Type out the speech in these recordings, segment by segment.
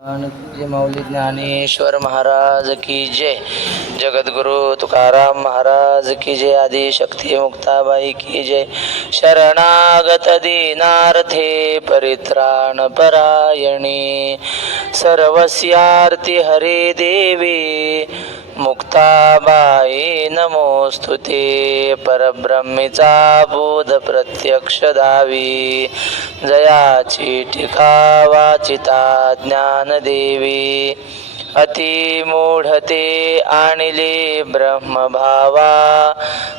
जय माऊली ज्ञानेश्वर महाराज की जय. जगद्गुरु तुकाराम महाराज की जय. आदि शक्ती मुक्ताबाई की जय. शरणागत दीनार्थे परित्राण परायणे सर्वस्यार्ति हरे देवी मुक्ताबाई नमोस्तुते. परब्रह्मीचा बोध प्रत्यक्ष दावी जयाची टीका वाचिता ज्ञानदेवी. अति मूढते आणिले ब्रह्मभावा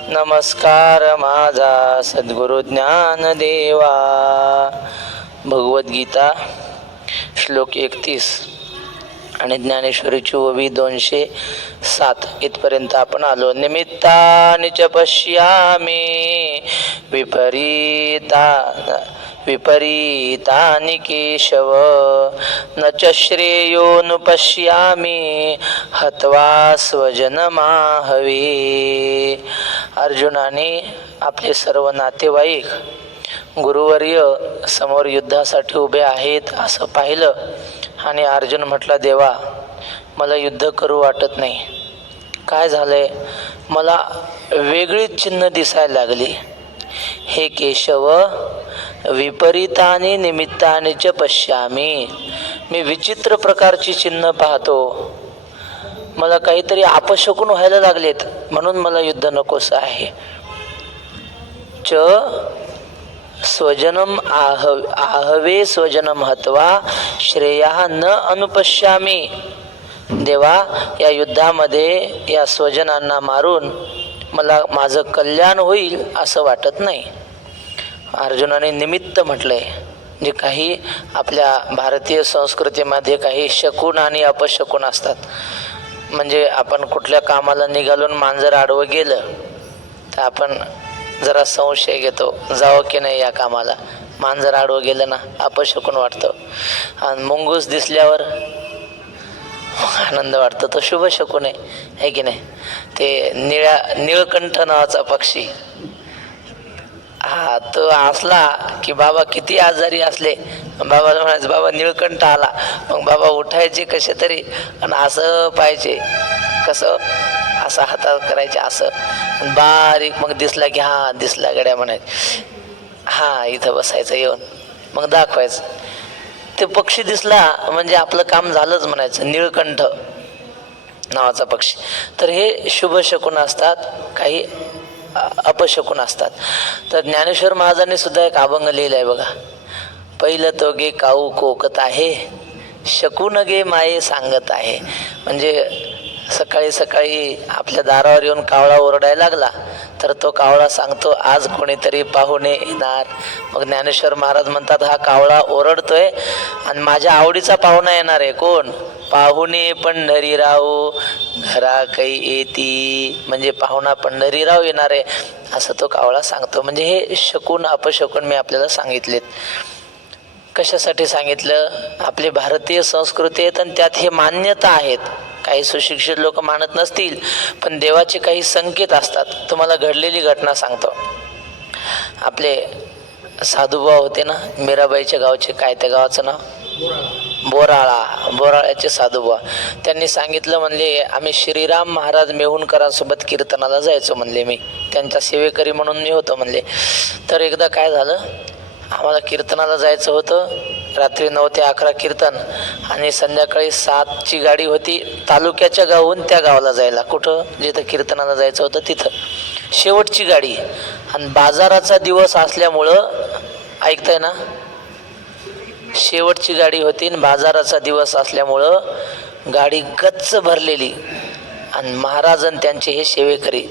नमस्कार माझा सद्गुरु ज्ञानदेवा. भगवद्गीता श्लोक 31 आणि ज्ञानेश्वरीची ओवी 207 इथपर्यंत आपण आलो. निमित्तानि च पश्यामि विपरीतानि केशव न च श्रेयोनुपश्यामि हत्वा स्वजनमाहवे. अर्जुनाने आपले सर्व नातेवाईक गुरुवर्य समोर युद्धासाठी उभे आहेत असं पाहिलं आणि अर्जुन म्हटला, देवा मला युद्ध करू वाटत नाही. काय झालंय, मला वेगळीच चिन्ह दिसायला लागली. हे केशव विपरीतानि निमित्तानि च पश्यामि. मी विचित्र प्रकारची चिन्ह पाहतो. मला काहीतरी अपशकुन व्हायला लागलेत म्हणून मला युद्ध नकोस आहे. च स्वजनम आहवे स्वजनम हत्वा श्रेया न अनुपश्यामी. देवा या युद्धामध्ये या स्वजनांना मारून मला माझं कल्याण होईल असं वाटत नाही. अर्जुनाने निमित्त म्हटलंय. जे काही आपल्या भारतीय संस्कृतीमध्ये काही शकुन आणि अपशकुन असतात. म्हणजे आपण कुठल्या कामाला निघालून मांजर आडवं गेलं तर आपण जरा संशय घेतो, जावं की नाही या कामाला. मांजर आडवं गेलं ना अपशकुन वाटतं. आणि मुंगूस दिसल्यावर आनंद वाटतो, तो शुभ शकुन आहे की नाही. ते निळकंठ नावाचा पक्षी हा तो असला की बाबा किती आजारी असले बाबाला म्हणायचं, बाबा निळकंठ आला. मग बाबा उठायचे कसे तरी आणि असं पाहिजे, कसं असं हातात करायचे असं बारीक. मग दिसला की हा दिसला गड्या म्हणायचं, हा इथं बसायचं येऊन मग दाखवायचं. ते पक्षी दिसला म्हणजे आपलं काम झालंच म्हणायचं. निळकंठ नावाचा पक्षी. तर हे शुभ शकुन असतात, काही अपशकुन असतात. तर ज्ञानेश्वर महाराजांनी सुद्धा एक अभंग लिहिलाय बघा. पहिलं तो गे काऊ कोकत आहे, शकुन गे माये सांगत आहे. म्हणजे सकाळी सकाळी आपल्या दारावर येऊन कावळा ओरडायला लागला तर तो कावळा सांगतो आज कोणीतरी पाहुणे येणार. मग ज्ञानेश्वर महाराज म्हणतात, हा कावळा ओरडतोय आणि माझ्या आवडीचा पाहुणा येणार आहे. कोण? पाहुणे पंढरीराव घरा काही येती. म्हणजे पाहुणा पंढरीराव येणार आहे असं तो कावळा सांगतो. म्हणजे हे शकुन अपशकुन मी आपल्याला सांगितलेत. कशासाठी सांगितलं? आपली भारतीय संस्कृती आहेत आणि त्यात हे मान्यता आहेत. काही सुशिक्षित लोक मानत नसतील पण देवाचे काही संकेत असतात. तुम्हाला घडलेली घटना सांगतो. आपले साधुबा होते ना मीराबाईच्या गावचे, काय त्या गावाचं नाव? बोराळा. बोराळ्याचे साधुबा. त्यांनी सांगितलं, म्हणले आम्ही श्रीराम महाराज मेहुणकरांसोबत कीर्तनाला जायचो. म्हणले मी त्यांच्या सेवेकरी म्हणून मी होतो म्हणले. तर एकदा काय झालं, आम्हाला कीर्तनाला जायचं होतं. रात्री 9 ते 11 कीर्तन आणि संध्याकाळी 7ची गाडी होती तालुक्याच्या गावाहून त्या गावाला जायला. कुठं? जिथं कीर्तनाला जायचं होतं तिथं शेवटची गाडी. आणि बाजाराचा दिवस असल्यामुळं, ऐकताय ना, शेवटची गाडी होती आणि बाजाराचा दिवस असल्यामुळं गाडी गच्च भरलेली. आणि महाराज आणि त्यांचे हे सेवेकरी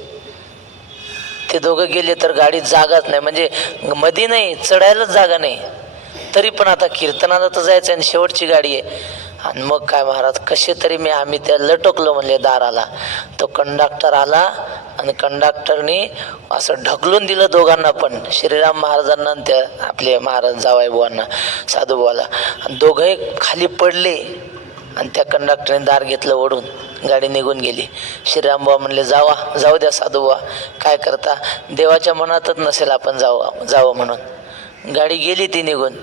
ते दोघं गेले तर गाडीत जागाच नाही. म्हणजे मधी नाही, चढायलाच जागा नाही. तरी पण आता कीर्तनाला तर जायचं आणि शेवटची गाडी आहे. आणि मग काय महाराज कसे तरी आम्ही त्या लटकलो म्हणले दाराला. तो कंडक्टर आला आणि कंडक्टरने असं ढकलून दिलं दोघांना पण, श्रीराम महाराजांना आणि त्या आपले महाराज जावाईबुवांना साधूबुवाला. आणि दोघंही खाली पडले आणि त्या कंडक्टरने दार घेतलं ओढून. गाडी निघून गेली. श्रीरामबुवा म्हणले जाऊ द्या साधूबुवा, काय करता, देवाच्या मनातच नसेल आपण जावं म्हणून. गाडी गेली ती निघून.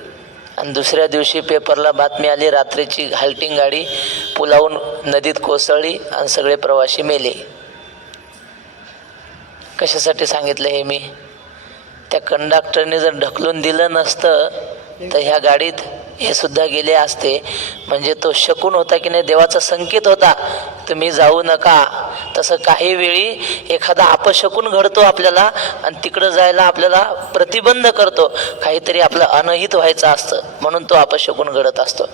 आणि दुसऱ्या दिवशी पेपरला बातमी आली, रात्रीची हाल्टिंग गाडी पुलावून नदीत कोसळली आणि सगळे प्रवासी मेले. कशासाठी सांगितलं हे मी? त्या कंडक्टरने जर ढकलून दिलं नसतं तर ह्या गाडीत हे सुद्धा गेले असते. म्हणजे तो शकून होता की नाही, देवाचा संकेत होता, तुम्ही जाऊ नका. तसं काही वेळी एखादा अपशकून घडतो आपल्याला आणि तिकडं जायला आपल्याला प्रतिबंध करतो. काहीतरी आपलं अनहित व्हायचं असतं म्हणून तो अपशकून घडत असतो.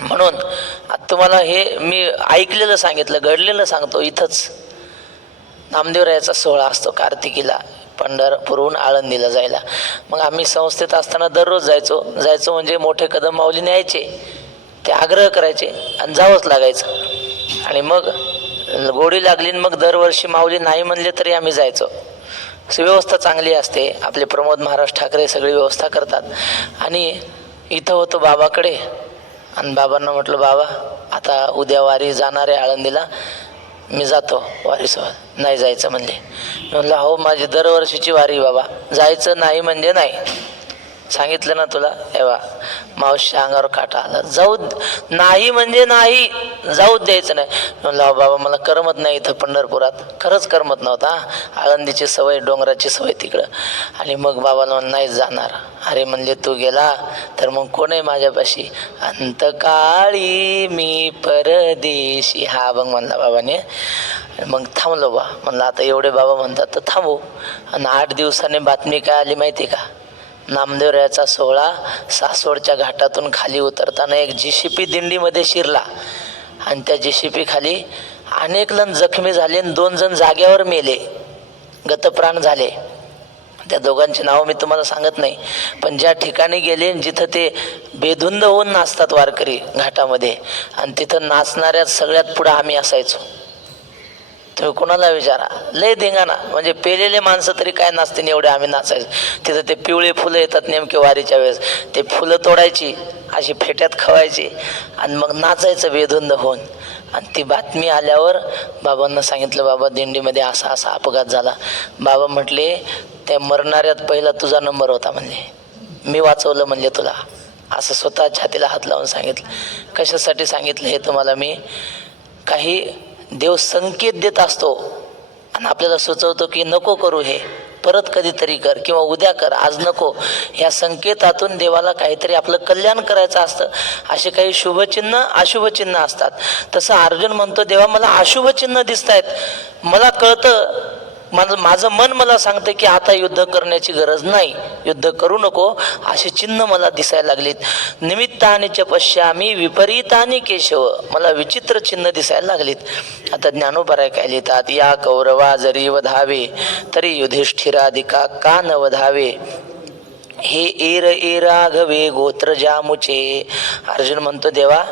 म्हणून आता तुम्हाला हे मी ऐकलेलं सांगितलं, घडलेलं सांगतो. इथंच नामदेवरायाचा सोहळा असतो कार्तिकीला, पंढरपूरहून आळंदीला जायला. मग आम्ही संस्थेत असताना दररोज जायचो म्हणजे मोठे कदम माऊली न्यायचे, ते आग्रह करायचे आणि जावंच लागायचं. आणि मग गोडी लागली, मग दरवर्षी माऊली नाही म्हणले तरी आम्ही जायचो. व्यवस्था चांगली असते, आपले प्रमोद महाराज ठाकरे सगळी व्यवस्था करतात. आणि इथं होतो बाबाकडे, आणि बाबांना म्हटलं, बाबा आता उद्या वारी जाणार आहे आळंदीला, मी जातो वारीसोबत. नाही जायचं म्हणले. म्हणलं हो, माझी दरवर्षीची वारी बाबा, जायचं नाही म्हणजे नाही. सांगितलं ना तुला, एवा मावशीच्या अंगावर काटा आला. जाऊ नाही म्हणजे नाही, जाऊच द्यायचं नाही. म्हणलं हो बाबा, मला करमत नाही इथं पंढरपुरात. खरंच करमत नव्हता. आळंदीची सवय, डोंगराची सवय तिकडं. आणि मग बाबाला नाही जाणार. अरे म्हणले, तू गेला तर मग कोण आहे माझ्यापाशी? अंतकाळी मी परदेशी, हा अभंग म्हणला बाबाने. मग थांबलो बा. म्हणलं आता एवढे बाबा म्हणतात तर थांबू. आणि 8 दिवसांनी बातमी काय आली माहिती का? नामदेवरायाचा सोहळा सासवडच्या घाटातून खाली उतरताना एक JCP दिंडीमध्ये शिरला. आणि त्या JCP खाली अनेक जण जखमी झाले आणि 2 जण जाग्यावर मेले, गतप्राण झाले. त्या दोघांची नावं मी तुम्हाला सांगत नाही, पण ज्या ठिकाणी गेले जिथं ते बेधुंद होऊन नाचतात वारकरी घाटामध्ये, आणि तिथं नाचणाऱ्या सगळ्यात पुढं आम्ही असायचो. तुम्ही कोणाला विचारा, लय धिंगाणा. म्हणजे पेलेले माणसं तरी काय नाचते एवढे आम्ही नाचायचो. तिथं ते पिवळे फुलं येतात नेमके वारीच्या वेळेस, ते फुलं तोडायची, अशी फेट्यात खवायची आणि मग नाचायचं बेधुंद होऊन. आणि ती बातमी आल्यावर बाबांना सांगितलं, बाबा दिंडीमध्ये असा असा अपघात झाला. बाबा म्हटले, त्या मरणाऱ्यात पहिला तुझा नंबर होता म्हणले, मी वाचवलं म्हणले तुला. असं स्वतः छातीला हात लावून सांगितलं. कशासाठी सांगितलं हे तुम्हाला मी, काही देव संकेत देत असतो आणि आपल्याला सुचवतो की नको करू, हे परत कधीतरी कर किंवा उद्या कर, आज नको. ह्या संकेतातून देवाला काहीतरी आपलं कल्याण करायचं असतं. असे काही शुभचिन्ह अशुभचिन्ह असतात. तसं अर्जुन म्हणतो, देवा मला अशुभचिन्ह दिसत आहेत, मला कळतं, माझं मन मला सांगतं की आता युद्ध करण्याची गरज नाही, युद्ध करू नको, असे चिन्ह मला दिसायला लागलीत. निमित्तानि च पश्यामि विपरीतानि केशव, मला विचित्र चिन्ह दिसायला लागलीत. आता ज्ञानोबराय काय लिहितात, या कौरवा जरी वधावे तरी युधिष्ठिराधिका का न वधावे, हे एर राघवे गोत्र जामुचे. अर्जुन म्हणतो, देवा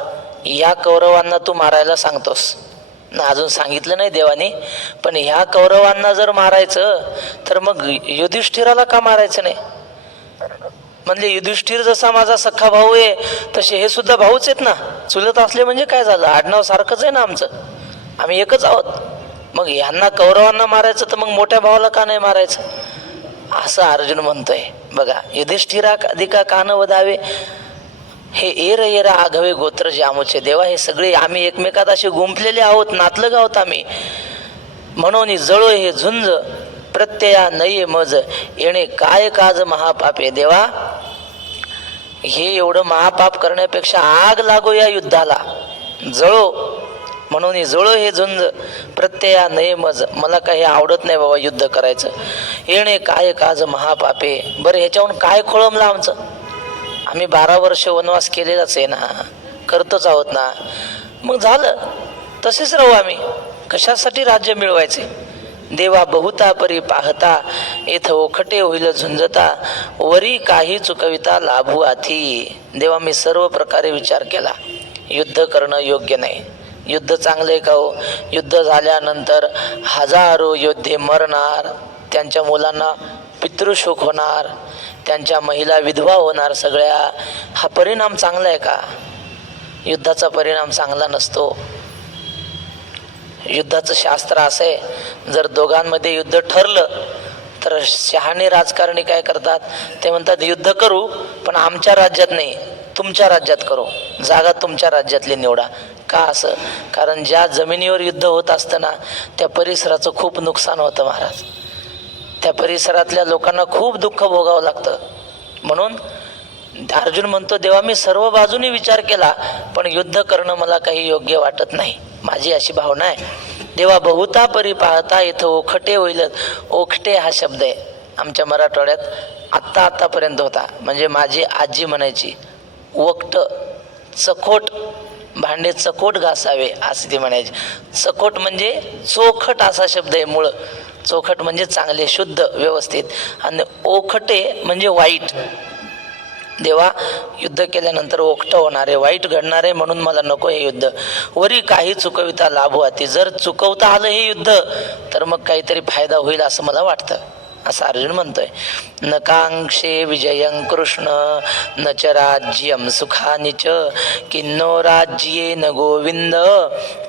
या कौरवांना तू मारायला सांगतोस ना, अजून सांगितलं नाही देवाने, पण ह्या कौरवांना जर मारायचं तर मग युधिष्ठिराला का मारायचं नाही? म्हणजे युधिष्ठिर जसा माझा सख्खा भाऊ आहे तसे हे सुद्धा भाऊच आहेत ना, चुलत असले म्हणजे काय झालं, आडनाव सारखंच आहे ना आमचं, आम्ही एकच आहोत. मग यांना कौरवांना मारायचं तर मग मोठ्या भावाला का नाही मारायचं, असं अर्जुन म्हणतोय. बघा, युधिष्ठिरा अधिका का न वधावे, हे एर आघवे गोत्र जामुचे. देवा हे सगळे आम्ही एकमेकात असे गुंफलेले आहोत, नातलग आहोत आम्ही. म्हणून जळो हे झुंज प्रत्यया नये मज, येणे काय काज महापापे. देवा हे एवढं महापाप करण्यापेक्षा आग लागो या युद्धाला, जळो. म्हणून जळो हे झुंज प्रत्यया नये मज, मला काही आवडत नाही बाबा युद्ध करायचं. येणे काय काज महापापे. बरं ह्याच्याहून काय खोळंबलं आमचं, आम्ही 12 वर्ष वनवास केलेलाच आहे ना, करतोच आहोत ना, मग झालं तसेच राहू आम्ही. कशासाठी राज्य मिळवायचे. देवा बहुता परी पाहता, येथ ओखटे होईल झुंजता, वरी काही चुकविता लाभू आथी. देवा मी सर्व प्रकारे विचार केला, युद्ध करणं योग्य नाही. युद्ध चांगलं आहे का हो? युद्ध झाल्यानंतर हजारो योद्धे मरणार, त्यांच्या मुलांना पितृशोक होणार, त्यांच्या महिला विधवा होणार सगळ्या. हा परिणाम चांगला आहे का? युद्धाचा परिणाम चांगला नसतो. युद्धाचं शास्त्र असं आहे, जर दोघांमध्ये युद्ध ठरलं तर शहाणे राजकारणी काय करतात, ते म्हणतात युद्ध करू पण आमच्या राज्यात नाही, तुमच्या राज्यात करू, जागा तुमच्या राज्यातली निवडा. का असं? कारण ज्या जमिनीवर युद्ध होत असताना त्या परिसराचं खूप नुकसान होतं महाराज, त्या परिसरातल्या लोकांना खूप दुःख भोगावं लागतं. म्हणून अर्जुन म्हणतो, देवा मी सर्व बाजूनी विचार केला पण युद्ध करणं मला काही योग्य वाटत नाही, माझी अशी भावना आहे. देवा बहुता परी पाहता इथं ओखटे होईल. ओखटे हा शब्द आहे आमच्या मराठवाड्यात आत्तापर्यंत होता, म्हणजे माझी आजी म्हणायची वखट, चकोट, भांडे चकोट घासावे असे ती म्हणायची. चकोट म्हणजे चोखट असा शब्द आहे मूळ. चोखट म्हणजे चांगले, शुद्ध, व्यवस्थित. आणि ओखटे म्हणजे वाईट. देवा युद्ध केल्यानंतर ओखटं होणारे, वाईट घडणारे, म्हणून मला नको हे युद्ध. वरी काही चुकविता लाभो अति. जर चुकवता आलं हे युद्ध तर मग काहीतरी फायदा होईल असं मला वाटतं, असं अर्जुन म्हणतोय. न कांक्षे विजयं कृष्ण न च राज्यं सुखानि च किन्नो राज्येन गोविंद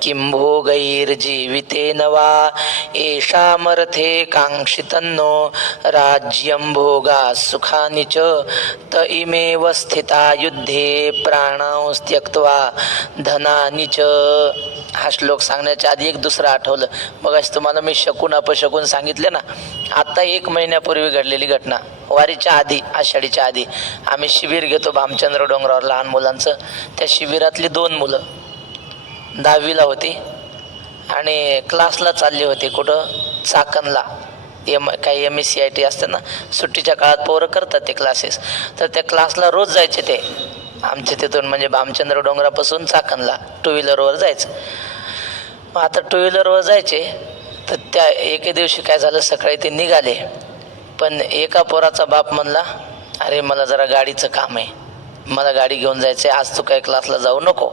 किं भोगैर्जीवितेन वा येषामर्थे कांक्षितन्नो राज्यं भोगा सुखानि च त इमेव स्थिता युद्धे प्राणां त्यक्त्वा धनानि च. हा श्लोक सांगण्याच्या आधी एक दुसरं आठवलं. मगाशी तुम्हाला मी शकून अपशकून सांगितले ना. आता 1 महिन्यापूर्वी घडलेली घटना, वारीच्या आधी, आषाढीच्या आधी आम्ही शिबिर घेतो भामचंद्र डोंगरावर लहान मुलांचं. त्या शिबिरातली 2 मुलं 10वीला होती आणि क्लासला चालली होती. कुठं? चाकणला. काही MSCIT असते ना, सुट्टीच्या काळात पोरं करतात ते क्लासेस. तर त्या क्लासला रोज जायचे ते आमच्या तिथून, म्हणजे भामचंद्र डोंगरापासून चाकणला 2 व्हीलरवर जायचं. मग आता 2 व्हीलरवर जायचे तर त्या एके दिवशी काय झालं, सकाळी ते निघाले पण एका पोराचा बाप म्हणला, अरे मला जरा गाडीचं काम आहे, मला गाडी घेऊन जायचं आहे, आज तू काय क्लासला जाऊ नको.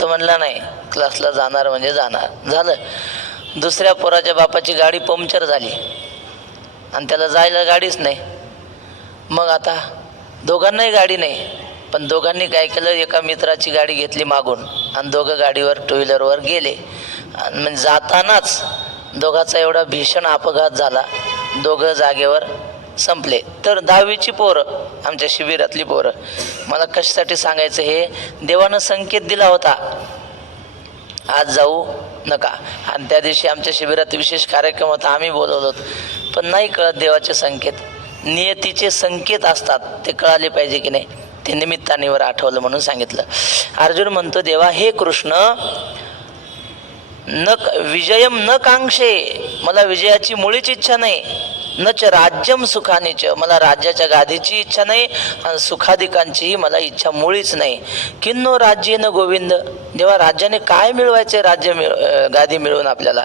तो म्हणला नाही, क्लासला जाणार म्हणजे जाणार. झालं. दुसऱ्या पोराच्या बापाची गाडी पंक्चर झाली आणि त्याला जायला गाडीच नाही. मग आता दोघांनाही गाडी नाही, पण दोघांनी काय केलं, एका मित्राची गाडी घेतली मागून आणि दोघं गाडीवर 2 व्हीलरवर गेले. आणि जातानाच दोघांचा एवढा भीषण अपघात झाला, दोघं जागेवर संपले. तर 10वीची पोरं, आमच्या शिबिरातली पोरं. मला कशासाठी सांगायचं हे, देवानं संकेत दिला होता आज जाऊ नका. आणि त्या दिवशी आमच्या शिबिरात विशेष कार्यक्रम होता, आम्ही बोलवलो होतो. पण नाही कळत देवाचे संकेत, नियतीचे संकेत असतात, ते कळाले पाहिजे की नाही, ते निमित्तानेवर आठवलं म्हणून सांगितलं. अर्जुन म्हणतो, देवा हे कृष्ण न विजयम न कांक्षे, मला विजयाची मुळीच इच्छा नाही. न च राज्यम सुखानीच, मला राज्याच्या गादीची इच्छा नाही आणि सुखाधिकांचीही मला इच्छा मुळीच नाही. किन्नो राज्येन गोविंद, देवा राज्याने काय मिळवायचे, गादी मिळवून आपल्याला.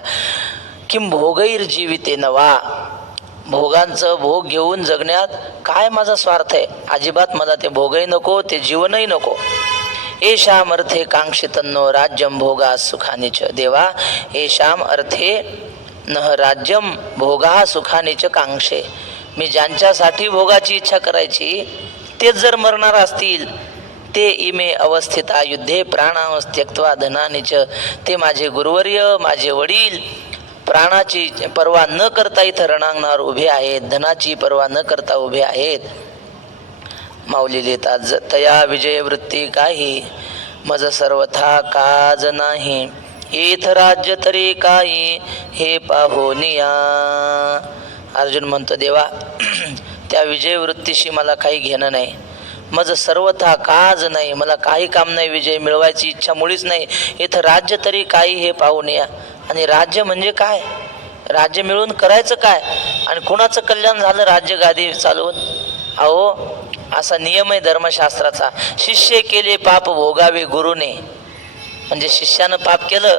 किं भोगैर जीवितेन वा, भोगांचं भोग घेऊन जगण्यात काय माझा स्वार्थ आहे. अजिबात मला ते भोगही नको, ते जीवनही नको. येषाम अर्थे कांक्षितन्नो राज्यम भोगा सुखानीच. देवा येषाम अर्थे न राज्यम भोगा सुखानीच कांक्षे, मी ज्यांच्यासाठी भोगाची इच्छा करायची तेच जर मरणार असतील, ते इमे अवस्थिता युद्धे प्राणां त्यक्त्वा धनानीच, ते माझे गुरुवर्य, माझे वडील प्राणाची पर्वा न करता इथं रणांगणावर उभे आहेत, धनाची पर्वा न करता उभे आहेत. माऊली लिहितात, तया विजय वृत्ती काही मज सर्वथा काज नाही, इथ राज्य तरी काही हे पाहोनिया. अर्जुन म्हणतो, देवा त्या विजय वृत्तीशी मला काही घेणं नाही, मज सर्वथा काज नाही, मला काही काम नाही, विजय मिळवायची इच्छा मुळीच नाही. इथं राज्य तरी काही हे पाहुनिया. आणि राज्य म्हणजे काय, राज्य मिळवून करायचं काय, आणि कुणाचं कल्याण झालं राज्य गादी चालवून. अहो असा नियम आहे धर्मशास्त्राचा, शिष्य केले पाप भोगावे गुरुने. म्हणजे शिष्यानं पाप केलं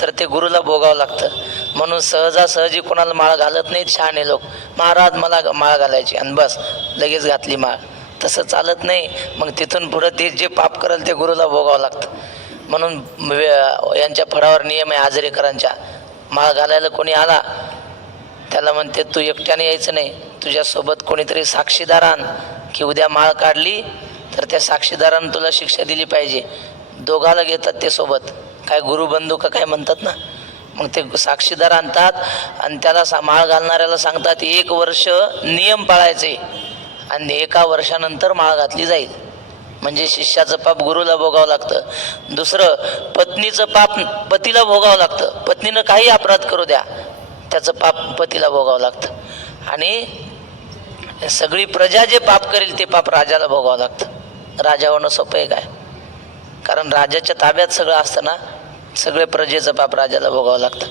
तर ते गुरुला भोगावं लागतं. म्हणून सहजासहजी कोणाला माळ घालत नाहीत शहाणे लोक. महाराज मला माळ घालायची आणि बस लगेच घातली माळ, तसं चालत नाही. मग तिथून पुढं ते जे पाप करेल ते गुरुला भोगावं लागतं. म्हणून यांच्या फळावर नियम आहे आजरेकरांच्या, माळ घालायला कोणी आला त्याला म्हणते तू एकट्याने यायचं नाही, तुझ्यासोबत कोणीतरी साक्षीदार आण, की उद्या माळ काढली तर त्या साक्षीदारानं तुला शिक्षा दिली पाहिजे. दोघाला घेतात ते सोबत, काय गुरुबंधू का काय म्हणतात ना, मग ते साक्षीदार आणतात आणि त्याला माळ घालणाऱ्याला सांगतात 1 वर्ष नियम पाळायचे आणि 1 वर्षानंतर माळ घातली जाईल. म्हणजे शिष्याचं पाप गुरुला भोगावं लागतं. दुसरं, पत्नीचं पाप पतीला भोगावं लागतं. पत्नीनं काही अपराध करू द्या, त्याचं पाप पतीला भोगावं लागतं. आणि सगळी प्रजा जे पाप करेल ते पाप राजाला भोगावं लागतं. राजा होणं सोपं आहे काय? कारण राजाच्या ताब्यात सगळं असतं ना, सगळे प्रजेचं पाप राजाला भोगावं लागतं.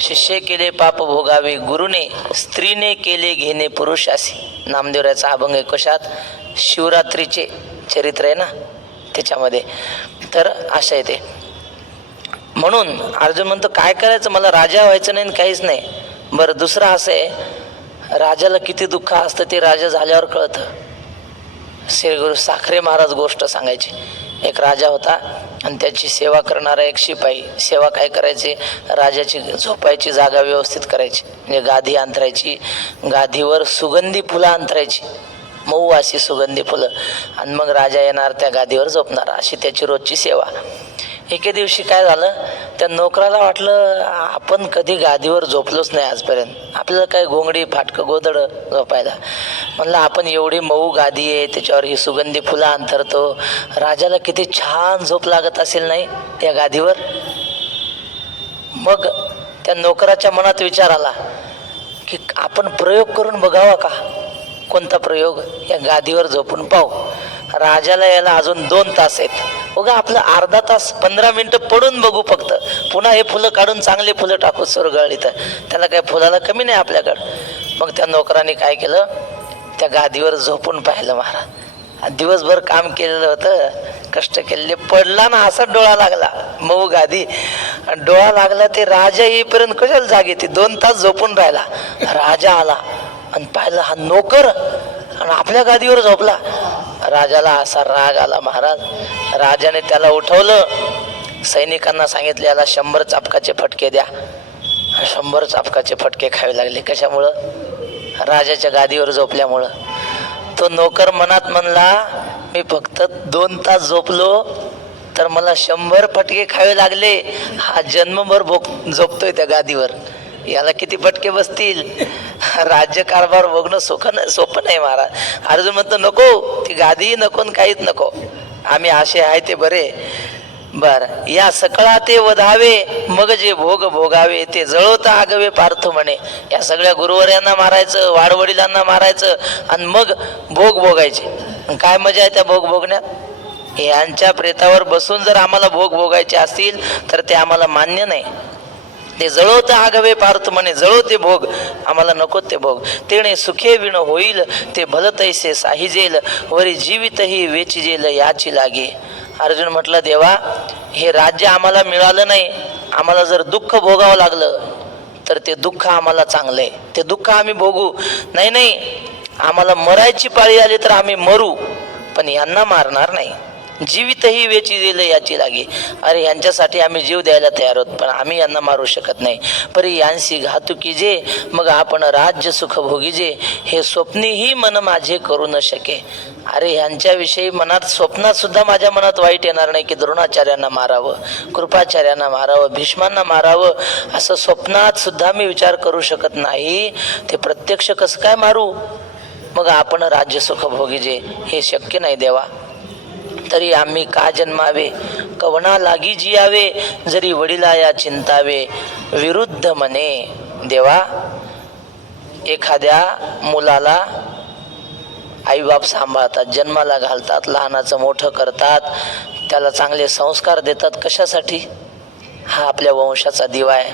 शिष्य केले पाप भोगावे गुरुने, स्त्रीने केले घेणे पुरुषासी. नामदेवरायाचा अभंग आहे. कशात? शिवरात्रीचे चरित्र आहे ना त्याच्यामध्ये. तर असं आहे ते. म्हणून अर्जुन म्हणतो काय करायचं, मला राजा व्हायचं नाही काहीच नाही. बरं, दुसरं असं आहे, राजाला किती दुःख असतं ते राजा झाल्यावर कळतं. श्री गुरु साखरे महाराज गोष्ट सांगायची. एक राजा होता आणि त्याची सेवा करणारा एक शिपाई. सेवा काय करायची, राजाची झोपायची जागा व्यवस्थित करायची. म्हणजे गादी अंतरायची, गादीवर सुगंधी फुलं अंतरायची, मऊ अशी सुगंधी फुलं, आणि मग राजा येणार त्या गादीवर झोपणार, अशी त्याची रोजची सेवा. एके दिवशी काय झालं, त्या नोकराला वाटलं आपण कधी गादीवर झोपलोच नाही आजपर्यंत, आपल्याला काय घोंगडी फाटकं गोदडं झोपायला. म्हणलं आपण एवढी मऊ गादी आहे, त्याच्यावर ही सुगंधी फुलं अंतरतो, राजाला किती छान झोप लागत असेल नाही या गादीवर. मग त्या नोकराच्या मनात विचार आला की आपण प्रयोग करून बघावा का. कोणता प्रयोग? या गादीवर झोपून पाहू. राजाला याला अजून 2 तास आहेत, बघा आपलं अर्धा तास 15 मिनिटं पडून बघू फक्त. पुन्हा हे फुलं काढून चांगले फुलं टाकू सुरगळीत, त्याला काय फुलाला कमी नाही आपल्याकडं. मग त्या नोकराने काय केलं, त्या गादीवर झोपून पाहिलं महाराज. दिवसभर काम केलेलं होतं, कष्ट केलेले, पडला ना असा डोळा लागला, मऊ गादी डोळा लागला. ते राजा येईपर्यंत कशाला जाग येते, 2 तास झोपून राहिला. राजा आला आणि पाहिलं हा नोकर आणि आपल्या गादीवर झोपला. राजाला असा राग आला महाराज. राजाने त्याला उठवलं, सैनिकांना सांगितले याला 100 चापकाचे फटके द्या. 100 चापकाचे फटके खावे लागले. कशामुळं? राजाच्या गादीवर झोपल्यामुळं. तो नोकर मनात म्हणला मी फक्त 2 तास झोपलो तर मला 100 फटके खावे लागले, हा जन्मभर झोपतोय त्या गादीवर, याला किती फटके बसतील. राज्य कारभार बघणं सोपं नाही महाराज. अर्जुन म्हणतो नको, ती गादी नको, काहीच नको, आम्ही असे आहे ते बरे. बर, या सकळा ते वधावे, मग जे भोग भोगावे, ते जळवता आगवे पार्थ म्हणे. या सगळ्या गुरुवर्यांना मारायचं, वाडवडिलांना मारायचं आणि मग भोग भोगायचे. काय मजा आहे त्या भोग भोगण्यात. यांच्या प्रेतावर बसून जर आम्हाला भोग भोगायचे असतील तर ते आम्हाला मान्य नाही. ते जळवता आगवे पार्थ म्हणे, जळवते भोग, आम्हाला नको ते भोग. तेणे सुखे विण होईल, ते भलतैसे साहिजेल, वरी जीवितही वेचिजेल याची लागे. अर्जुन म्हटलं देवा, हे राज्य आम्हाला मिळालं नाही, आम्हाला जर दुःख भोगावं लागलं तर ते दुःख आम्हाला चांगलं आहे, ते दुःख आम्ही भोगू. नाही, आम्हाला मरायची पाळी आली तर आम्ही मरू, पण यांना मारणार नाही. जीवितही वेची दिले याची लागे. अरे यांच्यासाठी आम्ही जीव द्यायला तयार आहोत, पण आम्ही यांना मारू शकत नाही. परी यांशी घातुकी जे, मग आपण राज्य सुख भोगीजे, हे स्वप्नीही मन माझे करू न शके. अरे यांच्याविषयी मनात, स्वप्नात सुद्धा माझ्या मनात वाईट येणार नाही की द्रोणाचार्यांना मारावं, कृपाचार्यांना मारावं, भीष्मांना मारावं, असं स्वप्नात सुद्धा मी विचार करू शकत नाही. ते प्रत्यक्ष कसं काय मारू. मग आपण राज्य सुख भोगीजे, हे शक्य नाही देवा. तरी आम्ही का जन्मावे, कवना लागी जियावे, जरी वडिलाया चिंतावे, विरुद्ध मने. देवा, एखाद्या मुलाला आईबाप सांभाळतात, जन्माला घालतात, लहानाचं मोठं करतात, त्याला चांगले संस्कार देतात. कशासाठी? हा आपल्या वंशाचा दिवा आहे,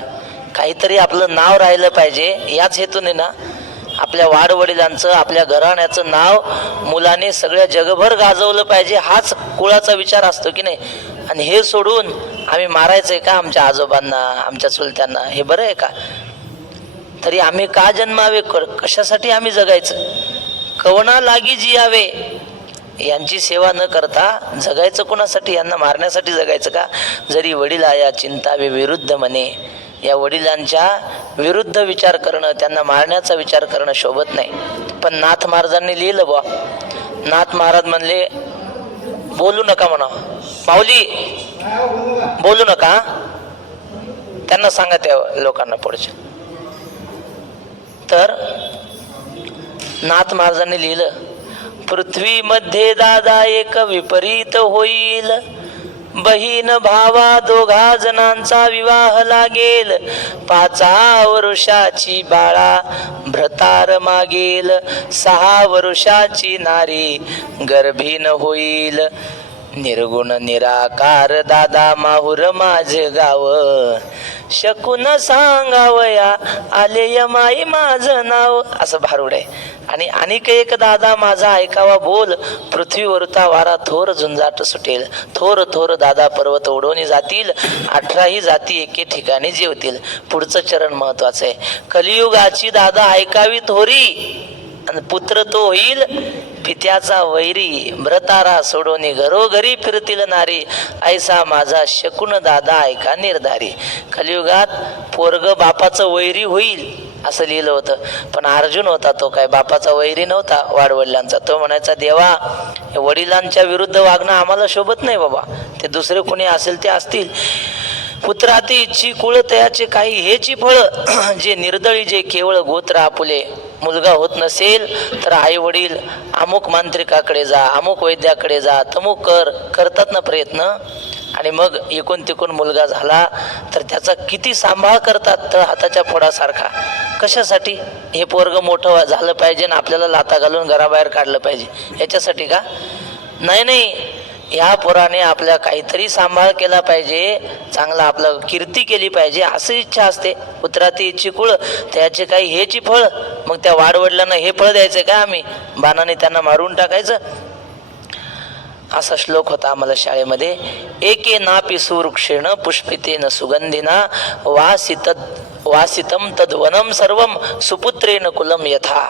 काहीतरी आपलं नाव राहिलं पाहिजे, याच हेतूने ना. आपल्या वाडवडिलांचं, आपल्या घराण्याचं नाव मुलाने सगळ्या जगभर गाजवलं पाहिजे, हाच कुळाचा विचार असतो की नाही. आणि हे सोडून आम्ही मारायचंय का आमच्या आजोबांना, आमच्या चुलत्यांना, हे बरं आहे का? तरी आम्ही का जन्मावे, कशासाठी आम्ही जगायचं. कवना लागी जियावे, यांची सेवा न करता जगायचं कोणासाठी, यांना मारण्यासाठी जगायचं का. जरी वडिलाया चिंतावे, विरुद्ध मने. या वडिलांच्या विरुद्ध विचार करणं, त्यांना मारण्याचा विचार करणं शोभत नाही. पण नाथ महाराजांनी लिहिलं बा, नाथ महाराज म्हणले बोलू नका म्हणा, माऊली बोलू नका. त्यांना सांगा त्या लोकांना पुढच्या. तर नाथ महाराजांनी लिहिलं, पृथ्वीमध्ये दादा एक विपरीत होईल, बहीण भावा दोघा जणांचा विवाह लागेल, 5 वर्षाची बाळा भ्रतार मागेल, 6 वर्षाची नारी गर्भीण होईल, निर्गुण निराकार दादा माहुर माझ गाव, शकून सांगावया आले माई माझं नाव. असं भारुड आहे. आणि अनेक एक दादा माझा ऐकावा बोल, पृथ्वीवरता वारा थोर झुंजाट सुटेल, थोर थोर दादा पर्वत उडवून जातील, 18 जाती एके ठिकाणी जेवतील. पुढचं चरण महत्वाचं आहे. कलियुगाची दादा ऐकावी थोरी, आणि पुत्र तो होईल पित्याचा वैरी, भ्रतारा सोडून घरोघरी फिरतील नारी, ऐसा माझा शकून दादा ऐका निर्धारी. कलियुगात पोरग बापाचं वैरी होईल असं लिहिलं होतं. पण अर्जुन होता तो काय बापाचा वैरी नव्हता वाडवडिलांचा. तो म्हणायचा, देवा वडिलांच्या विरुद्ध वागणं आम्हाला शोभत नाही बाबा, ते दुसरे कोणी असेल ते असतील. पुत्राती इच्छी कुळ तयाचे काही हेची फळ, जे निर्दळी जे केवळ गोत्र आपुले. मुलगा होत नसेल तर आई वडील अमुक मांत्रिकाकडे जा, अमुक वैद्याकडे जा, तमुक करतात ना प्रयत्न. आणि मग एकूण तिकून मुलगा झाला तर त्याचा किती सांभाळ करतात, तर हाताच्या फोडासारखा. कशासाठी? हे पोरग मोठं झालं पाहिजे आणि आपल्याला लाता घालून घराबाहेर काढलं पाहिजे याच्यासाठी का? नाही, ह्या पोराने आपल्या काहीतरी सांभाळ केला पाहिजे, चांगला आपलं कीर्ती केली पाहिजे असं इच्छा असते. पुत्राती इच्छी कुळ त्याचे काही हेची फळ. मग त्या वाडवडिलांना हे फळ द्यायचं का आम्ही? बाणाने त्यांना मारून टाकायचं? असा श्लोक होता आम्हाला शाळेमध्ये. एके नापी सुवृक्षेण पुष्पितेन सुगंधिना वासितम तद्वनम सर्वम सुपुत्रेन कुलम यथा.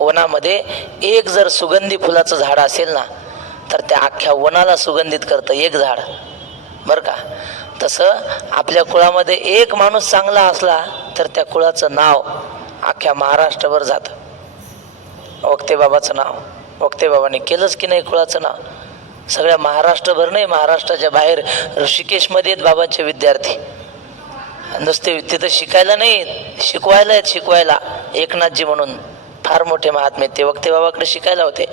वनामध्ये एक जर सुगंधी फुलाचं झाड असेल ना तर त्या अख्ख्या वनाला सुगंधित करतं एक झाड, बरं का. तसं आपल्या कुळामध्ये एक माणूस चांगला असला तर त्या कुळाचं नाव अख्ख्या महाराष्ट्रभर जातं. वक्ते बाबाचं नाव, वक्ते बाबाने केलंच की नाही कुळाचं नाव? सगळ्या महाराष्ट्रभर नाही, महाराष्ट्राच्या बाहेर ऋषिकेशमध्ये आहेत बाबांचे विद्यार्थी. नुसते तिथं शिकायला नाही, शिकवायला आहेत. शिकवायला एकनाथजी म्हणून फार मोठे महात्मे, ते वक्ते बाबाकडे शिकायला होते.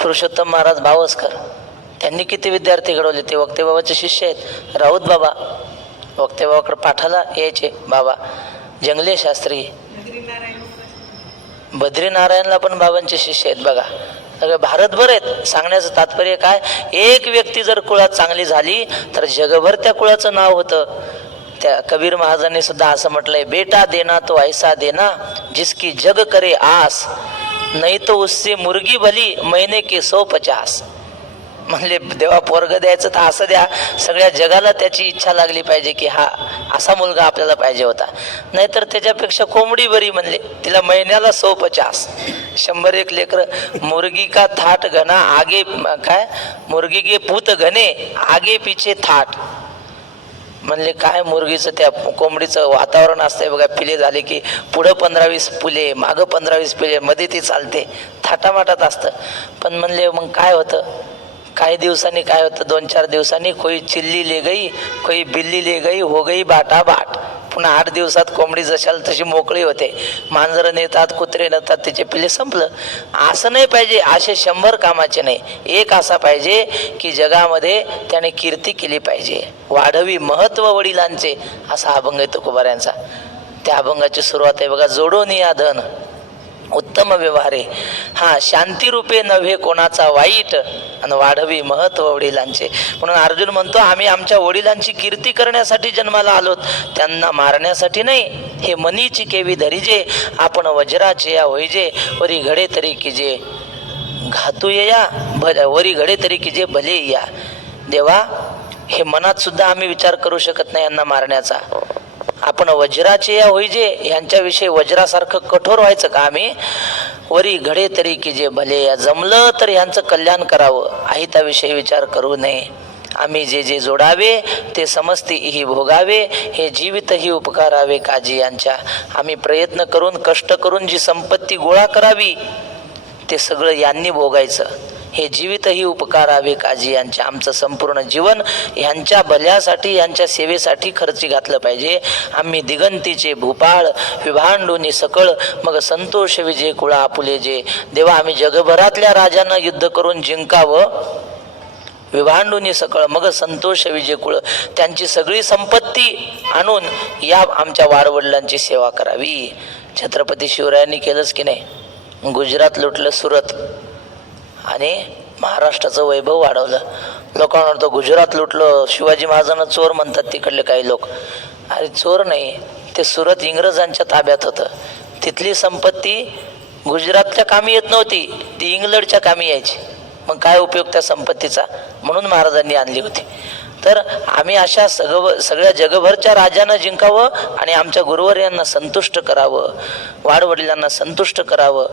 पुरुषोत्तम महाराज बावस्कर, त्यांनी किती विद्यार्थी घडवले, ते वक्ते बाबाचे शिष्य आहेत. राऊत बाबा वक्ते बाबाकडे पाठाला यायचे. बाबा जंगले शास्त्री, बद्रीनारायणला पण बाबांचे शिष्य आहेत. बघा सगळे भारतभर आहेत. सांगण्याचं तात्पर्य काय, एक व्यक्ती जर कुळात चांगली झाली तर जगभर त्या कुळाचं नाव होतं. त्या कबीर महाराजांनी सुद्धा असं म्हटलंय, बेटा देना तो ऐसा देना जिसकी जग करे आस, नाही तो उससे मुर्गी भली महिने के 150. म्हणले देवा पोरग द्यायचं तर असं द्या, सगळ्या जगाला त्याची इच्छा लागली पाहिजे की हा असा मुलगा आपल्याला पाहिजे होता. नाहीतर त्याच्यापेक्षा कोंबडी बरी म्हणले, तिला महिन्याला 150. 101 लेकर. मुर्गी का थाट घना आगे काय, मुर्गी के पूत घने आगे पिछे थाट. म्हणले काय मुर्गीचं त्या कोंबडीचं वातावरण असतंय बघा, पिले झाले की पुढं 15-20 पुले, मागं 15-20 पिले, मध्ये ती चालते, थाटामाटात असतं. पण म्हणले मग काय होतं, काही दिवसांनी काय होतं, 2-4 दिवसांनी कोई चिल्ली ले गई, कोई बिल्ली ले गई, हो गई बाटा बाट. पुन्हा 8 दिवसात कोंबडी जशाल तशी मोकळी होते. मांजरं नेतात, कुत्रे नेतात, तिचे पिले संपलं. असं नाही पाहिजे. असे 100 कामाचे नाही, एक असा पाहिजे की जगामध्ये त्याने कीर्ती केली पाहिजे. वाढवी महत्व वडिलांचे, असा अभंग आहे तुकोबाऱ्यांचा. त्या अभंगाची सुरुवात आहे बघा, जोडून या धन उत्तम व्यवहारे, हा शांती रूपे नव्हे कोणाचा वाईट, आणि वाढवी महत्व वडिलांचे. म्हणून अर्जुन म्हणतो, आम्ही आमच्या वडिलांची कीर्ती करण्यासाठी जन्माला आलोत, त्यांना मारण्यासाठी नाही. हे मनीची केवी धरीजे, आपण वज्राचे या होईजे, वरी घडे तरी किजे घातू या, वरी घडे तरी किजे भले या. देवा हे मनात सुद्धा आम्ही विचार करू शकत नाही यांना मारण्याचा. आपण वज्राचे या होईजे, यांच्याविषयी वज्रासारखं कठोर व्हायचं का आम्ही? वरी घडे तरी की जे भले या, जमलं तर यांचं कल्याण करावं, अहिताविषयी विचार करू नये. आम्ही जे जे जोडावे ते समस्ती ही भोगावे, हे जीवित ही उपकारावे काजी यांच्या. आम्ही प्रयत्न करून कष्ट करून जी संपत्ती गोळा करावी ते सगळं यांनी भोगायचं. हे जीवितही उपकारावे काजी. यांचे आमचं संपूर्ण जीवन ह्यांच्या भल्यासाठी ह्यांच्या सेवेसाठी खर्ची घातलं पाहिजे. आम्ही दिगंतीचे भूपाळ विभांडूनी सकळ मग संतोष विजय कुळा आपुले जे. देवा आम्ही जगभरातल्या राजांना युद्ध करून जिंकावं, विभांडूनी सकळ मग संतोष विजय कुळ, त्यांची सगळी संपत्ती आणून या आमच्या वाडवडिलांची सेवा करावी. छत्रपती शिवरायांनी केलंच की नाही. गुजरात लुटलं, सुरत, आणि महाराष्ट्राचं वैभव वाढवलं. लोकांना वाटतं गुजरात लुटलं, शिवाजी महाराजांना चोर म्हणतात तिकडले काही लोक. अरे चोर नाही, ते सुरत इंग्रजांच्या ताब्यात होतं. तिथली संपत्ती गुजरातच्या कामी येत नव्हती, ती इंग्लंडच्या कामी यायची. मग काय उपयोग त्या संपत्तीचा, म्हणून महाराजांनी आणली होती. तर आम्ही अशा सगळ्या जगभरच्या राजांना जिंकावं आणि आमच्या गुरुवर्यांना संतुष्ट करावं, वाडवडिलांना संतुष्ट करावं,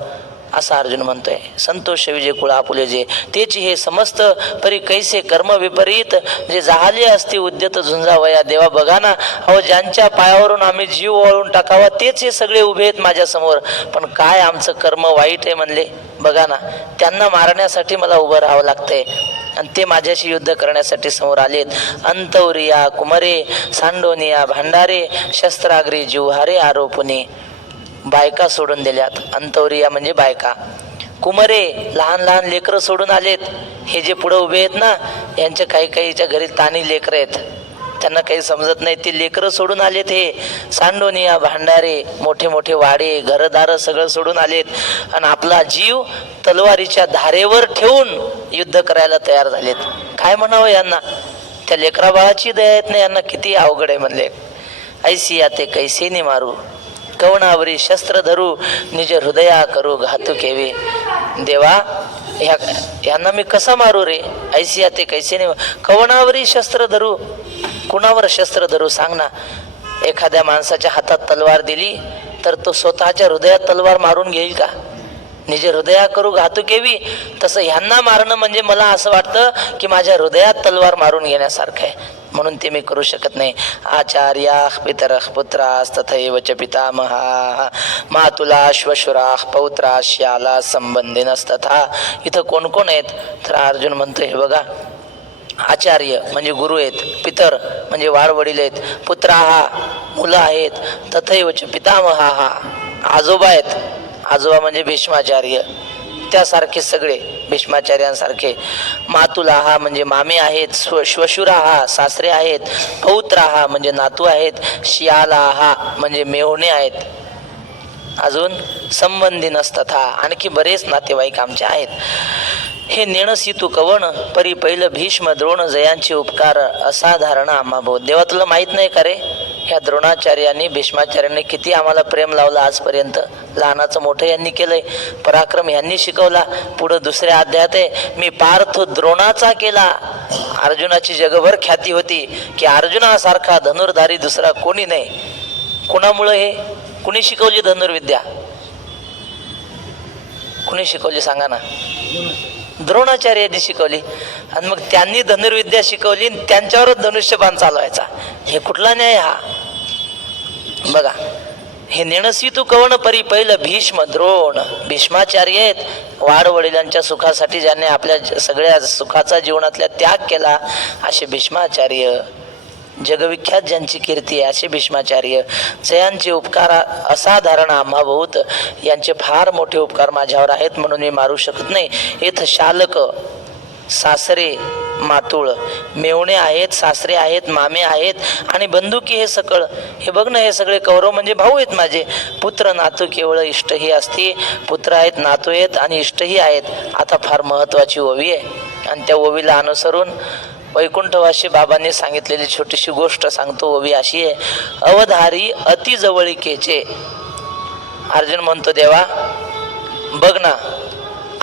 असं अर्जुन म्हणतोय. संतोष विजय कुळा आपुले जे. तेच हे समस्त परी कैसे कर्म विपरीत जे जाहले असते उद्यत झुंजावया. देवा बघा ना, अहो ज्यांच्या पायावरून आम्ही जीव वळून टाकावा तेच हे सगळे उभे आहेत माझ्यासमोर, पण काय आमचं कर्म वाईट आहे म्हणले. बघा ना, त्यांना मारण्यासाठी मला उभं राहावं लागतंय आणि ते माझ्याशी युद्ध करण्यासाठी समोर आलेत. अंतौरिया कुमरे सांडोनिया भांडारे शस्त्राग्री जिव्हारे आरोपुने. बायका सोडून दिल्यात. अंतौरिया म्हणजे बायका. कुमरे लहान लहान लेकरं सोडून आलेत. हे जे पुढे उभे आहेत ना, यांच्या काही काहीच्या घरी तानी लेकरं आहेत, त्यांना काही समजत नाही, ते लेकरं सोडून आलेत. हे सांडोनिया भांडारे मोठे मोठे वाडे घरदारं सगळं सोडून आलेत आणि आपला जीव तलवारीच्या धारेवर ठेवून युद्ध करायला तयार झालेत. काय म्हणावं यांना, त्या लेकरा बाळाची दया येत नाही यांना. किती अवघड आहे म्हणले. ऐसी आते कैसे नि मारू कवणावरी शस्त्र धरू निज हृदया करू घातू केवे. देवा यांना मी कसा मारू रे. ऐसी आते कैसे नि कवणावरी शस्त्र धरू. कुणावर शस्त्र धरू सांग ना. एखाद्या माणसाच्या हातात तलवार दिली तर तो स्वतःच्या हृदयात तलवार मारून घेईल का. निज हृदया करू घातू केवी. तसं ह्यांना मारणं म्हणजे मला असं वाटतं की माझ्या हृदयात तलवार मारून घेण्यासारखं आहे, म्हणून ते मी करू शकत नाही. आचार्या पितरः पुत्रास तथैव च पितामहा मातुला श्वशुरा पौत्रा श्याला संबंधिनस्तथा. इथं कोण कोण आहेत तर अर्जुन म्हणतो हे बघा, आचार्य म्हणजे गुरु आहेत, पितर म्हणजे वाडवडील आहेत, पुत्राहा मुलं आहेत, तथैव च पितामहा आजोबा आहेत. आजोबा म्हणजे भीष्माचार्य, त्यासारखे सगळे भीष्माचार्यांसारखे. मातुलाहा म्हणजे मामे आहेत, श्वशुराहा सासरे आहेत, पौत्राहा म्हणजे नातू आहेत, शियालाहा म्हणजे मेहुणे आहेत, अजून संबंधी नसतथा आणखी बरेच नातेवाईक आमचे आहेत. हे नेणसी तू कवण परी पहिलं भीष्म द्रोण जयांचे उपकार असाधारण आम्हा भाऊ. देवा तुला माहित नाही का रे, ह्या द्रोणाचार्यांनी भीष्माचार्यांनी किती आम्हाला प्रेम लावलं आजपर्यंत. लहानाचं मोठं यांनी केलंय, पराक्रम यांनी शिकवला. पुढं दुसऱ्या अध्यायात आहे, मी पार्थ द्रोणाचा केला. अर्जुनाची जगभर ख्याती होती की अर्जुनासारखा धनुर्धारी दुसरा कोणी नाही. कुणामुळं हे, कुणी शिकवली धनुर्विद्या, कुणी शिकवली सांगा ना. द्रोणाचार्यांनी शिकवली. आणि मग त्यांनी धनुर्विद्या शिकवली, त्यांच्यावरच धनुष्यबाण चालवायचा. हे कुठला न्याय हा. बघा, हे नेणसी तू कवण परी पहिलं भीष्म द्रोण. भीष्माचार्य आहेत, वाडवडिलांच्या सुखासाठी ज्यांनी आपल्या सगळ्या सुखाचा जीवनातल्या त्याग केला असे भीष्माचार्य. जगविख्यात ज्यांची कीर्ती आहे असे भीष्माचार्य. जयांचे उपकार असाधारण आम्हा बहुत. यांचे फार मोठे उपकार माझ्यावर आहेत म्हणून मी मारू शकत नाही. इथं शालक सासरे मातुळ मेवणे आहेत, सासरे आहेत, मामे आहेत आणि बंधुकी हे सकळ. हे बघ ना, हे सगळे कौरव म्हणजे भाऊ आहेत माझे. पुत्र नातू केवळ इष्टही असते. पुत्र आहेत, नातू आहेत आणि इष्टही आहेत. आता फार महत्वाची ओवी आहे आणि त्या ओवीला अनुसरून वैकुंठवासी बाबांनी सांगितलेली छोटीशी गोष्ट सांगतो. ओवी अशी आहे, अवधारी अति जवळिकेचे. अर्जुन म्हणतो देवा बघ ना,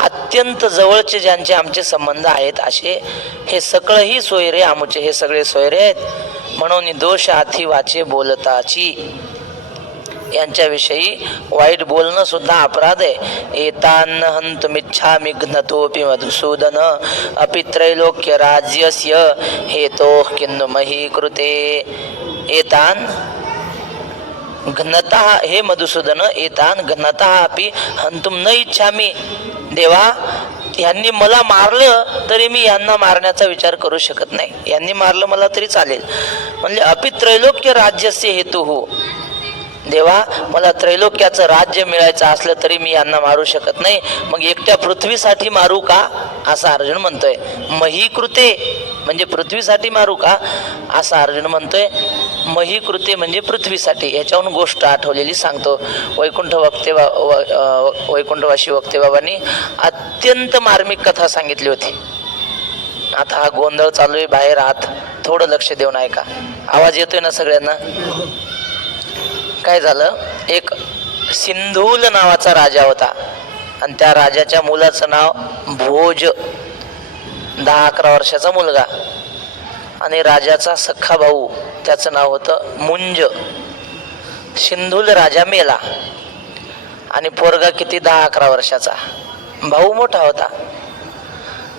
अत्यंत जवळचे ज्यांचे आमचे संबंध आहेत असे हे सकळही सोयरे आमुचे. हे सगळे सोयरे आहेत म्हणून दोष आथी वाचे बोलताची. यांच्याविषयी वाईट बोलणं सुद्धा अपराध आहे. एतान हंतुमिच्छामि घ्नतोपि मधुसूदन अपि त्रैलोक्य राज्यस्य हेतोः किन्नु मही कृते. एतान घ्नतः, हे मधुसूदन, एतान घ्नतः अपि हंतुम न इच्छामि. देवा यांनी मला मारलं तरी मी यांना मारण्याचा विचार करू शकत नाही, यांनी मारलं मला तरी चालेल. म्हणजे अपि त्रैलोक्य राज्यस्य हेतु हो, देवा मला त्रैलोक्याचं राज्य मिळायचं असलं तरी मी यांना मारू शकत नाही, मग एकट्या पृथ्वीसाठी मारू का असं अर्जुन म्हणतोय. महीकृते म्हणजे पृथ्वीसाठी मारू का असं अर्जुन म्हणतोय. महीकृते म्हणजे पृथ्वीसाठी. याच्यावरून गोष्ट आठवलेली सांगतो. वैकुंठवासी वक्ते बाबांनी अत्यंत मार्मिक कथा सांगितली होती. आता हा गोंधळ चालू आहे बाहेर, आत थोडं लक्ष देऊन ऐका. आवाज येतोय ना सगळ्यांना? काय झालं, एक सिंधूल नावाचा राजा होता आणि त्या राजाच्या मुलाचं नाव भोज, 10-11 वर्षाचा मुलगा, आणि राजाचा सख्खा भाऊ त्याचं नाव होतं मुंज. सिंधूल राजा मेला आणि पोरगा किती 10-11 वर्षाचा, भाऊ मोठा होता.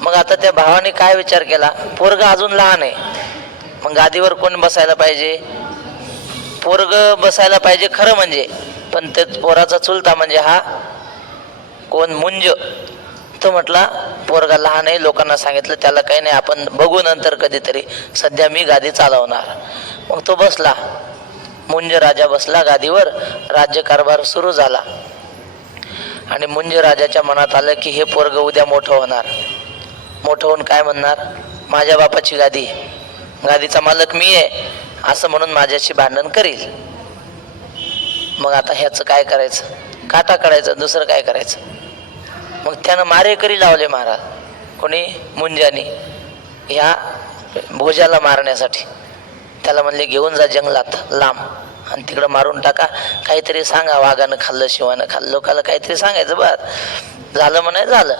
मग आता त्या भावाने काय विचार केला, पोरगा अजून लहान आहे, मग गादीवर कोण बसायला पाहिजे, पोरग बसायला पाहिजे खरं म्हणजे, पण ते पोराचा चुलता म्हणजे हा कोण, मुंज. तो म्हटला पोरगा लहान आहे, लोकांना सांगितलं त्याला काही नाही, आपण बघू नंतर कधीतरी, सध्या मी गादी चालवणार. मग तो बसला, मुंज राजा बसला गादीवर, राज्यकारभार सुरू झाला. आणि मुंज राजाच्या मनात आलं की हे पोरग उद्या मोठं होणार, मोठं होऊन काय म्हणणार, माझ्या बापाची गादी, गादीचा मालक मी आहे असं म्हणून माझ्याशी भांडण करील. मग आता ह्याचं काय करायचं, काटा काढायचं, दुसरं काय करायचं. मग त्यानं मारेकरी लावले महाराज, कोणी, मुंजानी, ह्या भोजाला मारण्यासाठी. त्याला म्हणले घेऊन जा जंगलात लांब आणि तिकडं मारून टाका, काहीतरी सांगा, वाघानं खाल्लं शिवानं खाल्लं, लोकाला काहीतरी सांगायचं, बस झालं म्हणाय झालं.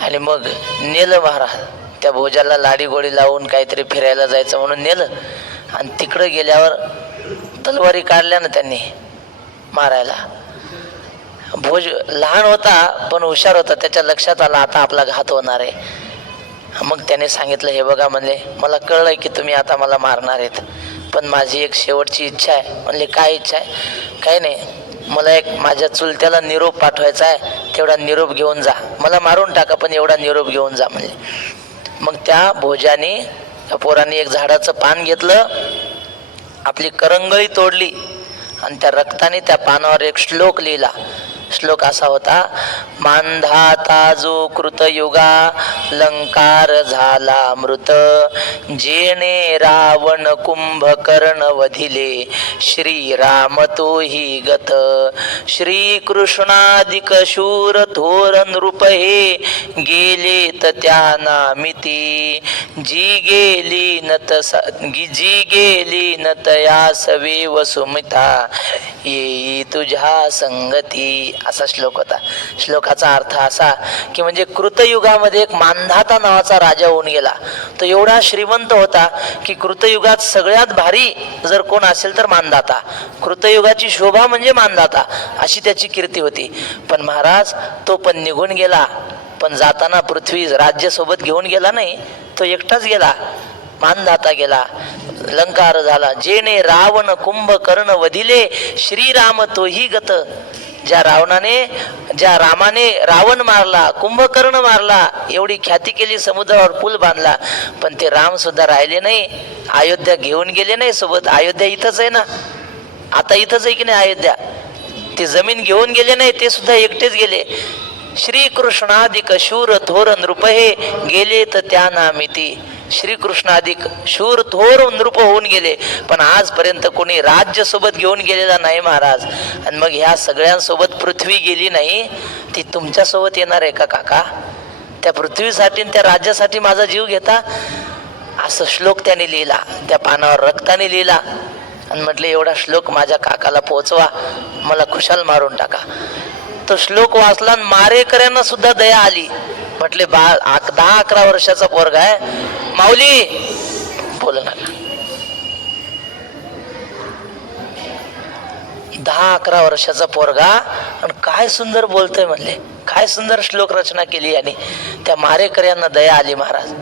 आणि मग नेलं महाराज त्या भोजाला, लाडी गोडी लावून काहीतरी फिरायला जायचं म्हणून नेलं. आणि तिकडं गेल्यावर तलवारी काढल्या ना त्यांनी मारायला. भोज लहान होता पण हुशार होता, त्याच्या लक्षात आला आता आपला घात होणार आहे. मग त्याने सांगितलं, हे बघा म्हणले, मला कळलंय की तुम्ही आता मला मारणार आहेत, पण माझी एक शेवटची इच्छा आहे. म्हणले काय इच्छा आहे? काही नाही, मला एक माझ्या चुलत्याला निरोप पाठवायचा आहे, तेवढा निरोप घेऊन जा, मला मारून टाका पण एवढा निरोप घेऊन जा म्हणले. मग त्या भोजाने, त्या पोराने एक झाडाचं पान घेतलं, आपली करंगळी तोडली आणि त्या रक्ताने त्या पानावर एक श्लोक लिहिला. श्लोक असा होता, मांधाता जो कृतयुगा लंकार झाला मृत, जेणे रावण कुंभकर्ण वधिले, श्रीराम तोही गत, श्रीकृष्णाधिक शूर थोर नृप हे, गेलेत त्या नामिती, जी गेली न तया सवे वसुमिता, येई तुझ्या संगती. असा श्लोक होता. श्लोकाचा अर्थ असा की म्हणजे कृतयुगामध्ये एक मांधाता नावाचा राजा होऊन गेला. तो एवढा श्रीमंत होता की कृतयुगात सगळ्यात भारी जर कोण असेल तर मांधाता, कृतयुगाची शोभा म्हणजे मांधाता, अशी त्याची कीर्ती होती. पण महाराज तो पण निघून गेला, पण जाताना पृथ्वी राज्य सोबत घेऊन गेला नाही, तो एकटाच गेला, मानधाता गेला, लंकार झाला. जेणे रावण कुंभकर्ण वधिले, श्रीराम तोही गत. ज्या रामाने रावण मारला, कुंभकर्ण मारला, एवढी ख्याती केली, समुद्रावर पूल बांधला, पण ते राम सुद्धा राहिले नाही, अयोध्या घेऊन गेले नाही सोबत. अयोध्या इथंच आहे ना, आता इथंच आहे की नाही अयोध्या, ते जमीन घेऊन गेले नाही, ते सुद्धा एकटेच गेले. श्रीकृष्णाधिक शूर थोर नृप हे, गेले तर त्या नामिती. श्रीकृष्णाधिक शूर थोर नृप होऊन गेले, पण आजपर्यंत कोणी राज्य सोबत घेऊन गेलेला नाही महाराज. आणि मग ह्या सगळ्यांसोबत पृथ्वी गेली नाही, ती तुमच्या सोबत येणार आहे का काका? त्या पृथ्वीसाठी त्या राज्यासाठी माझा जीव घेता? असं श्लोक त्याने लिहिला, त्या पानावर रक्ताने लिहिला आणि म्हटलं एवढा श्लोक माझ्या काकाला पोहोचवा, मला खुशाल मारून टाका. तो श्लोक वाचला आणि मारेकऱ्यांना सुद्धा दया आली. म्हटले 10-11 वर्षाचा पोरगा आहे, माऊली बोल नका. 10-11 वर्षाचा पोरगा आणि काय सुंदर बोलतोय म्हणले, काय सुंदर श्लोक रचना केली. आणि त्या मारेकऱ्यांना दया आली महाराज.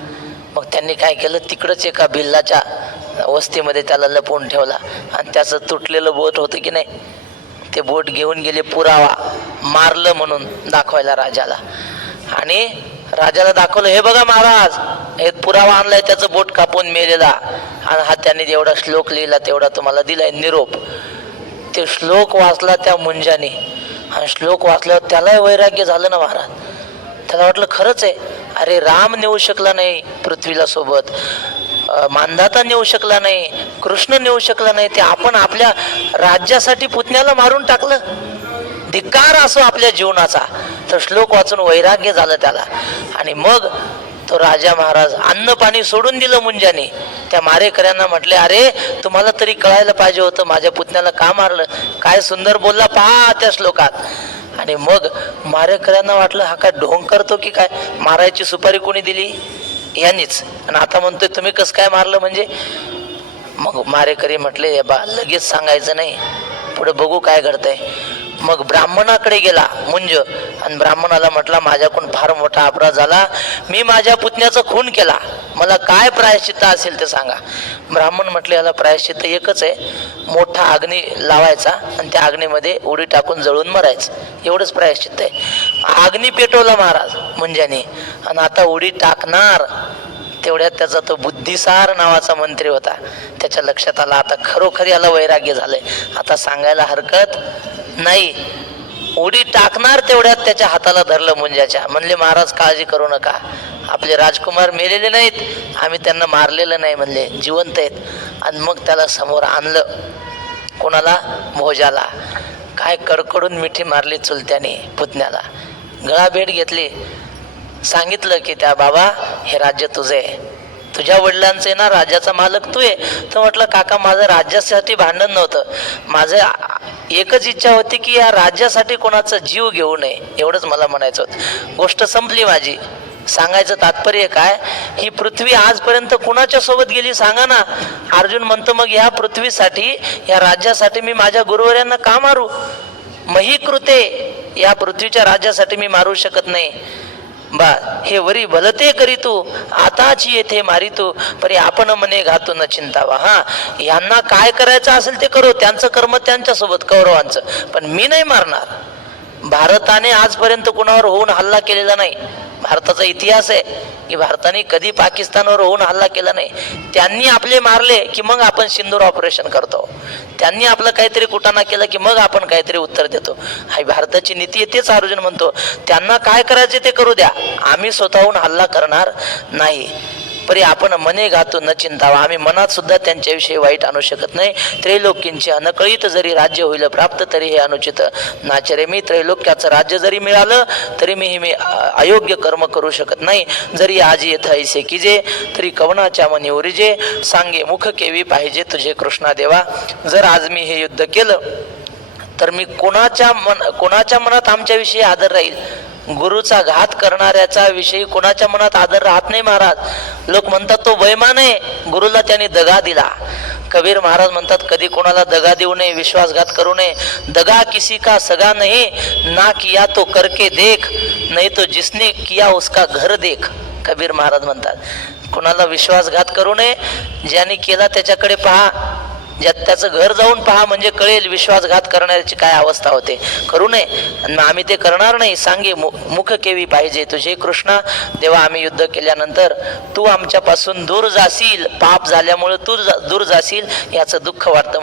मग त्यांनी काय केलं, तिकडच एका भिल्लाच्या वस्तीमध्ये त्याला लपवून ठेवला आणि त्याचं तुटलेलं बोट होतं की नाही, ते बोट घेऊन गेले पुरावा, मारलं म्हणून दाखवायला राजाला. आणि राजाला दाखवलं, हे बघा महाराज, हे पुरावा आणलाय त्याचं बोट कापून मेलेला, आणि हा त्यांनी जेवढा श्लोक लिहिला तेवढा तुम्हाला दिलाय निरोप. ते श्लोक वाचला त्या मुंजाने, आणि श्लोक वाचल्यावर त्यालाही वैराग्य झालं ना महाराज. त्याला वाटलं खरंच आहे, अरे राम नेऊ शकला नाही पृथ्वीला सोबत, मानधाता नेऊ शकला नाही, कृष्ण नेऊ शकला नाही, ते आपण आपल्या राज्यासाठी पुतण्याला मारून टाकलं. धिक्कार असो आपल्या जीवनाचा. तर श्लोक वाचून वैराग्य झालं त्याला. आणि मग तो राजा महाराज अन्न पाणी सोडून दिलं मुंजाने. त्या मारेकऱ्यांना म्हटले, अरे तुम्हाला तरी कळायला पाहिजे होतं माझ्या पुतण्याला का मारलं. काय सुंदर बोलला पहा त्या श्लोकात. आणि मग मारेकऱ्यांना वाटलं, हा काय ढोंग करतो की काय, मारायची सुपारी कोणी दिली, यांनीच, आणि आता म्हणतोय तुम्ही कसं काय मारलं म्हणजे. मग मारेकरी म्हटले, बा लगेच सांगायचं नाही, पुढे बघू काय घडतंय. मग ब्राह्मणाकडे गेला मुंज, आणि ब्राह्मणाला म्हटला, माझ्याकडून फार मोठा अपराध झाला, मी माझ्या पुतण्याचा खून केला, मला काय प्रायश्चित्त असेल ते सांगा. ब्राह्मण म्हटले, याला प्रायश्चित्त एकच आहे, मोठा अग्नी लावायचा आणि त्या अग्नीमध्ये उडी टाकून जळून मरायचं, एवढंच प्रायश्चित्त आहे. अग्नी पेटवला महाराज मुंजाने, आणि आता उडी टाकणार तेवढ्यात त्याचा तो बुद्धिसार नावाचा मंत्री होता, त्याच्या लक्षात आला, आता खरोखर याला वैराग्य झालंय, आता सांगायला हरकत नाही. उडी टाकणार तेवढ्यात त्याच्या हाताला धरलं मुंजाच्या. म्हणले, महाराज काळजी करू नका, आपले राजकुमार मेलेले नाहीत, आम्ही त्यांना मारलेलं नाही, म्हणले जिवंत आहेत. आणि मग त्याला समोर आणलं. कोणाला? भोजाला. काय कडकडून मिठी मारली चुलत्याने पुतण्याला, गळा भेट घेतली, सांगितलं की त्या बाबा हे राज्य तुझं आहे, तुझ्या वडिलांचं आहे ना, राज्याचा मालक तू आहे. तर म्हटलं, काका माझं राज्यासाठी भांडण नव्हतं, माझं एकच इच्छा होती की या राज्यासाठी कोणाचा जीव घेऊ नये, एवढंच मला म्हणायचं होतं. गोष्ट संपली माझी. सांगायचं तात्पर्य काय, ही पृथ्वी आजपर्यंत कुणाच्या सोबत गेली सांगा ना. अर्जुन म्हणतो, मग ह्या पृथ्वीसाठी, या राज्यासाठी मी माझ्या गुरुवर्यांना का मारू. मही कृते, या पृथ्वीच्या राज्यासाठी मी मारू शकत नाही. बा हे वरी भलते करीतू, आताची येथे मारितू, परी आपण मने घातू न चिंतावा. हा, यांना काय करायचं असेल ते करू, त्यांचं कर्म त्यांच्यासोबत, कौरवांचं, पण मी नाही मारणार. भारताने आजपर्यंत कुणावर होऊन हल्ला केलेला नाही. भारताचा इतिहास आहे की भारताने कधी पाकिस्तानवर होऊन हल्ला केला नाही. त्यांनी आपले मारले की मग आपण सिंदूर ऑपरेशन करतो, त्यांनी आपलं काहीतरी कुटाणा केलं की मग आपण काहीतरी उत्तर देतो. ही भारताची नीती आहे. तेच अर्जुन म्हणतो, त्यांना काय करायचे ते करू द्या, आम्ही स्वतःहून हल्ला करणार नाही. परी आपण मने घातू न चिंतावा, आम्ही मनात सुद्धा त्यांच्याविषयी वाईट आणू शकत नाही. त्रैलोक्यांची अनकळीत जरी राज्य होईल प्राप्त तरी हे अनुचित नाचरे. मी त्रैलोक्याचं राज्य जरी मिळालं तरी मी अयोग्य कर्म करू शकत नाही. जरी आज येथ ऐसे कीजे तरी कवनाच्या मनी उरिजे, सांगे मुख केवी पाहिजे तुझे कृष्णा देवा. जर आज मी हे युद्ध केलं तर मी कोणाच्या मनात आमच्याविषयी आदर राहील. गुरुचा घात करणाऱ्याचा विषयी कोणाच्या मनात आदर राहत नाही महाराज. लोक म्हणतात तो बैमान आहे, गुरुला त्याने दगा दिला. कबीर महाराज म्हणतात, कधी कोणाला दगा देऊ नये, विश्वासघात करू नये. दगा किसी का सगा नहीं, ना किया तो करके देख, नाही तो जिसने किया उसका घर देख. कबीर महाराज म्हणतात, कोणाला विश्वासघात करू नये, ज्याने केला त्याच्याकडे पहा, त्याचं घर जाऊन पहा, म्हणजे कळेल विश्वासघात करण्याची काय अवस्था होते. करू नये, आणि आम्ही ते करणार नाही. सांगे मुख केवी पाहिजे तुझे कृष्णा देवा. आम्ही युद्ध केल्यानंतर तू आमच्यापासून दूर जाशील, पाप झाल्यामुळे तू दूर जाशील, याचं दुःख वाटतं.